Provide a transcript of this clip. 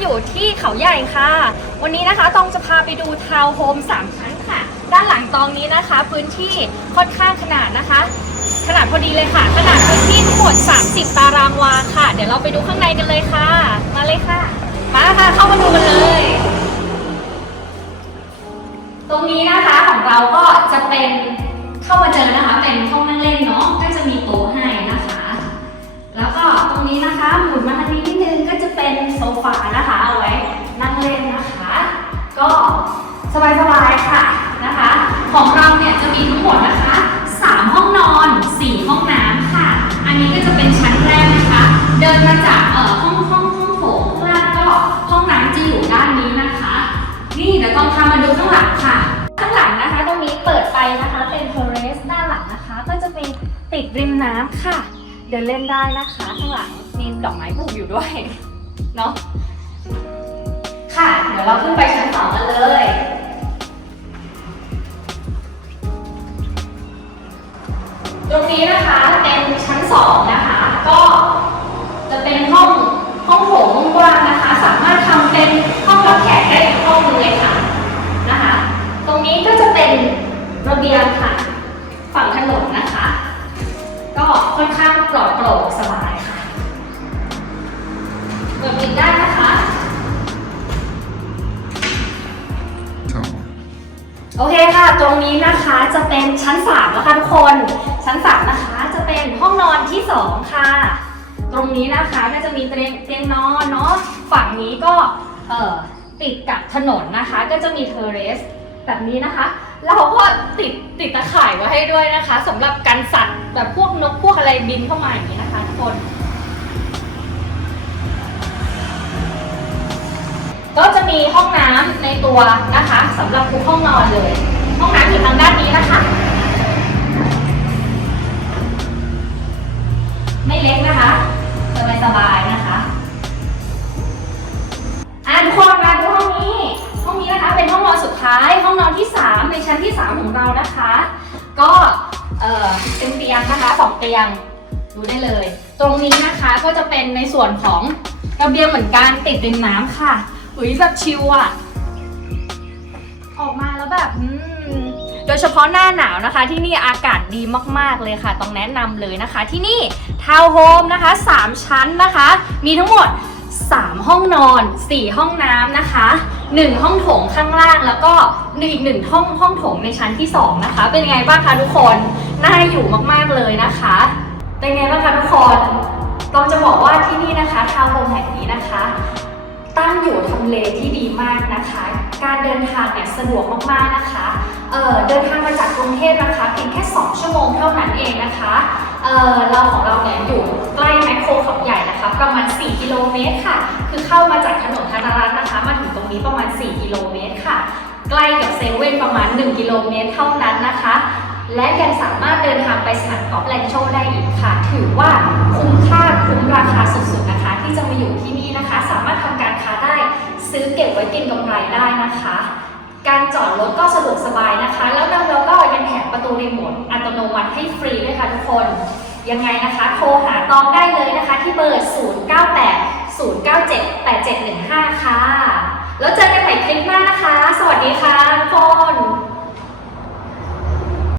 อยู่ที่เขาใหญ่ค่ะ วันนี้นะคะตองจะพาไปดูทาวน์โฮม3ชั้นค่ะ ด้านหลังตองนี้นะคะ พื้นที่ค่อนข้างขนาดนะคะ ขนาดพอดีเลยค่ะ ขนาดพื้นที่ทั้งหมด 30 ตารางวาค่ะ เดี๋ยวเราไปดูข้างในกันเลยค่ะ มาเลยค่ะ มาค่ะเข้ามาดูกันเลย ตรงนี้นะคะของเราก็จะเป็นเข้ามาเจอนะคะ เป็นห้องนั่งเล่นเนาะก็จะ ตรงนี้นะคะ หมุนมาทางนี้นิดนึงก็จะเป็นโซฟานะคะ เอาไว้นั่งเล่นนะคะ ก็สบายๆค่ะนะคะ ของเราเนี่ยจะมีทั้งหมดนะคะ 3 ห้องนอน 4 ห้องน้ำค่ะ อันนี้ก็จะเป็นชั้นแรกนะคะ เดินมาจากเอ่อห้องห้องห้องโถงข้างล่างก็ห้องน้ำจะอยู่ด้านนี้นะคะ นี่เดี๋ยวต้องพามาดูข้างหลังค่ะ ข้างหลังนะคะตรงนี้เปิดไปนะคะเป็นเทเรสด้านหลังนะคะ ก็จะเป็นติดริมน้ำค่ะ เดินเล่นได้นะคะข้างหลังมีดอกไม้ปลูกอยู่ด้วยเนาะค่ะ เดี๋ยวเราขึ้นไปชั้นสองกันเลย ตรงนี้นะคะเป็นชั้นสองนะ ลอดโปร่งสบายค่ะเปิดปิดได้นะคะสองโอเคค่ะ ตรงนี้นะคะจะเป็นชั้น3แล้วค่ะทุกคน ชั้น3นะคะจะเป็นห้องนอนที่ 2 ค่ะ ตรงนี้นะคะก็จะมีเตียงเตียงนอนเนาะ ฝั่งนี้ก็เอ่อติดกับถนนนะคะ ก็จะมีเทอร์เรส แบบนี้นะคะ เราก็ติดติดตะข่ายไว้ให้ด้วยนะคะสำหรับกันสัตว์แบบพวกนกพวกอะไรบินเข้ามาอย่างนี้นะคะทุกคนก็จะมีห้องน้ำในตัวนะคะสำหรับทุกห้องนอนเลย ห้องน้ำอยู่ทางด้านนี้นะคะ ไม่เล็กนะคะสบายสบายๆนะคะ ชั้นของเรานะคะ ก็เออเป็นเตียงนะคะสองเตียงดูได้เลย ตรงนี้นะคะก็จะเป็นในส่วนของระเบียงเหมือนกันติดริมน้ำค่ะอุ้ยแบบชิลอะออกมาแล้วแบบโดยเฉพาะหน้าหนาวนะคะ ที่นี่อากาศดีมากๆเลยค่ะ ต้องแนะนำเลยนะคะ ที่นี่ทาวน์โฮมนะคะ 3 ชั้นนะคะ มีทั้งหมด 3 ห้องนอน 4 ห้องน้ำนะคะ 1ห้องโถงข้างล่าง แล้วก็อีกหนึ่งห้องห้องโถงในชั้นที่2นะคะ เป็นไงบ้างคะทุกคนน่าอยู่มากๆเลยนะคะ เป็นไงบ้างคะทุกคนต้องจะบอกว่าที่นี่นะคะทาวน์โฮมแห่งนี้นะคะ ตั้งอยู่ทำเลที่ดีมากนะคะ การเดินทางเนี่ยสะดวกมากๆนะคะเเดินทางมาจากกรุงเทพนะคะเพียงแค่ 2 ชั่วโมงเท่านั้นเองนะคะเเราของเราเนี่ยอยู่ใกล้แมคโครเขาใหญ่นะคะ ประมาณ 4 กิโลเมตรค่ะ คือเข้ามาจากถนนธนรัตน์นะคะิโลเมตรค่ะ ใกล้กับเซเว่นประมาณ 1 กิโลเมตรเท่านั้นนะคะ และยังสามารถเดินทางไปสนามกอล์ฟแลนโชได้อีกค่ะ ถือว่าคุ้มค่าคุ้มราคาสุดๆนะคะ ที่จะมาอยู่ที่นี่นะคะ สามารถทำการค้าได้ซื้อเก็บไว้กินกำไรได้นะคะ การจอดรถก็สะดวกสบายนะคะ แล้วเราก็ยังแถมประตูรีโมทอัตโนมัติให้ฟรีด้วยค่ะทุกคนยังไงนะคะ โทรหาต้องได้เลยนะคะ ที่เบอร์ 0 9 8 0 9 7 8 7 1 5 สวัสดีค่ะ